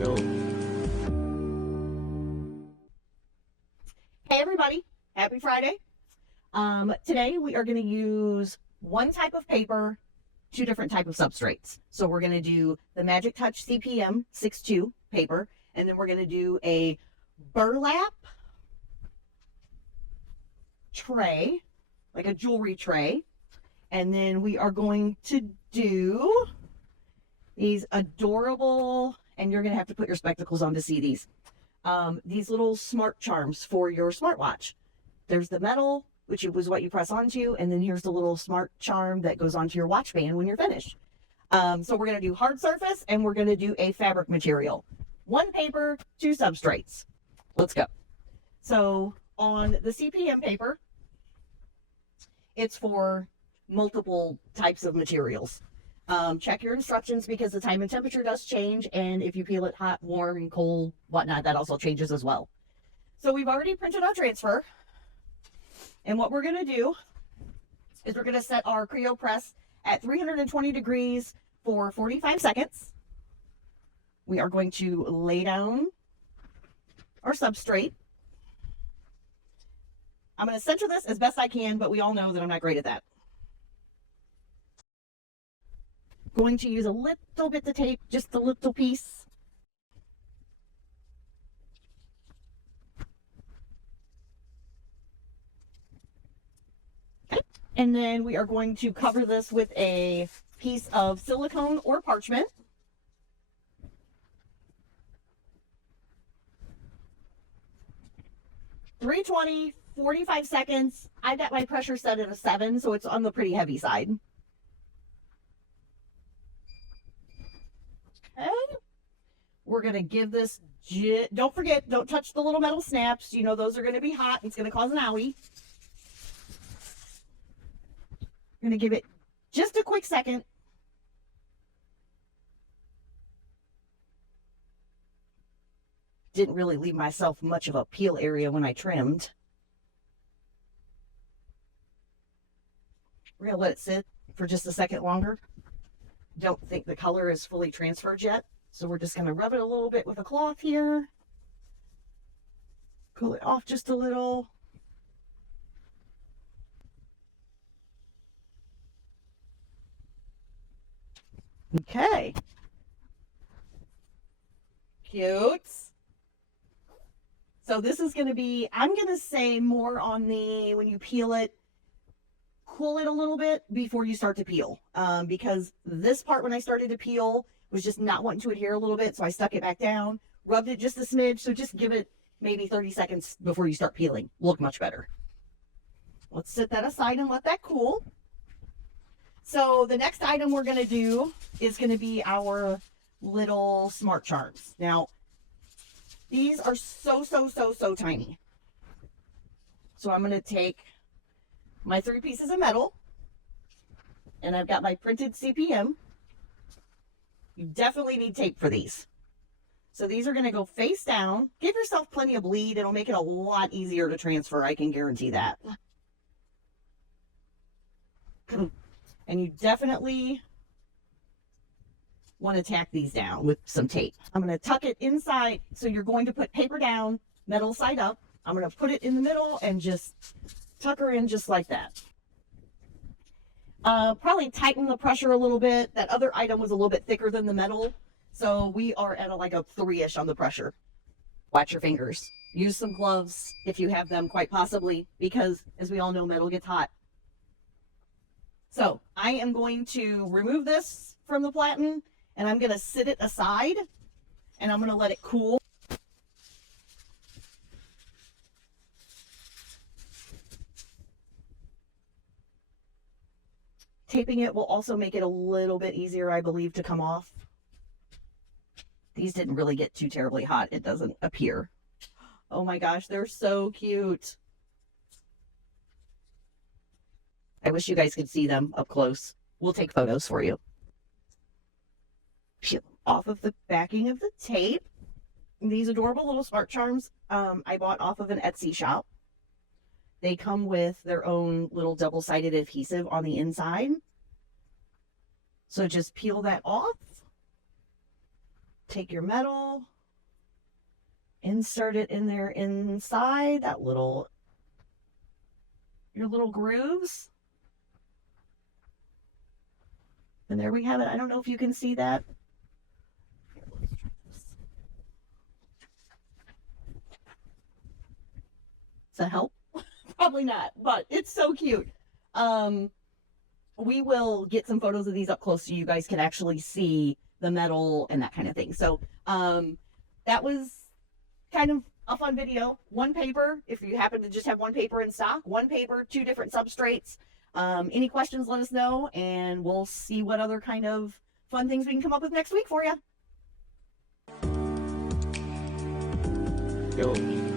go. Hey everybody, happy Friday. Today we are going to use one type of paper, two different type of substrates. So we're going to do the Magic Touch CPM 6.2 paper, and then we're going to do a burlap tray, like a jewelry tray. And then we are going to do these adorable, and you're going to have to put your spectacles on to see these little smart charms for your smartwatch. There's the metal, which was what you press onto, and then here's the little smart charm that goes onto your watch band when you're finished. So we're going to do hard surface, and we're going to do a fabric material. One paper, two substrates. Let's go. So on the CPM paper, it's for multiple types of materials. Check your instructions because the time and temperature does change, and if you peel it hot, warm, cold, whatnot, that also changes as well. So we've already printed our transfer, and what we're going to do is we're going to set our Crio press at 320 degrees for 45 seconds. We are going to lay down our substrate. I'm going to center this as best I can, but we all know that I'm not great at that. Going to use a little bit of tape, just a little piece. Okay. And then we are going to cover this with a piece of silicone or parchment. $320, 45 seconds. I got my pressure set at a 7, so it's on the pretty heavy side. Okay. We're going to give this, don't forget, don't touch the little metal snaps. You know, those are going to be hot. It's going to cause an owie. I'm going to give it just a quick second. Didn't really leave myself much of a peel area when I trimmed. We're going to let it sit for just a second longer. Don't think the color is fully transferred yet, so we're just going to rub it a little bit with a cloth here. Cool it off just a little. Okay. Cute. So this is going to be, I'm going to say more on the, when you peel it, cool it a little bit before you start to peel, because this part when I started to peel was just not wanting to adhere a little bit, so I stuck it back down, rubbed it just a smidge. So just give it maybe 30 seconds before you start peeling. Look much better. Let's set that aside and let that cool. So the next item we're going to do is going to be our little smart charms. Now these are so tiny. So I'm going to take my 3 pieces of metal, and I've got my printed CPM. You definitely need tape for these. So these are going to go face down. Give yourself plenty of bleed. It'll make it a lot easier to transfer. I can guarantee that. And you definitely want to tack these down with some tape. I'm going to tuck it inside. So you're going to put paper down, metal side up. I'm going to put it in the middle and just tuck her in just like that. Probably tighten the pressure a little bit. That other item was a little bit thicker than the metal, so we are at like a 3-ish on the pressure. Watch your fingers. Use some gloves if you have them, quite possibly, because as we all know, metal gets hot. So I am going to remove this from the platen, and I'm going to sit it aside, and I'm going to let it cool. Taping it will also make it a little bit easier, I believe, to come off. These didn't really get too terribly hot. It doesn't appear. Oh my gosh, they're so cute. I wish you guys could see them up close. We'll take photos for you. Peel off of the backing of the tape. These adorable little smart charms I bought off of an Etsy shop. They come with their own little double-sided adhesive on the inside. So just peel that off. take your metal, insert it in there inside that little, your little grooves. And there we have it. I don't know if you can see that. Here, let's try this. Does that help? Probably not, but it's so cute. We will get some photos of these up close so you guys can actually see the metal and that kind of thing. So that was kind of a fun video. One paper, if you happen to just have one paper in stock, one paper, 2 different substrates. Any questions, let us know, and we'll see what other kind of fun things we can come up with next week for you. Go.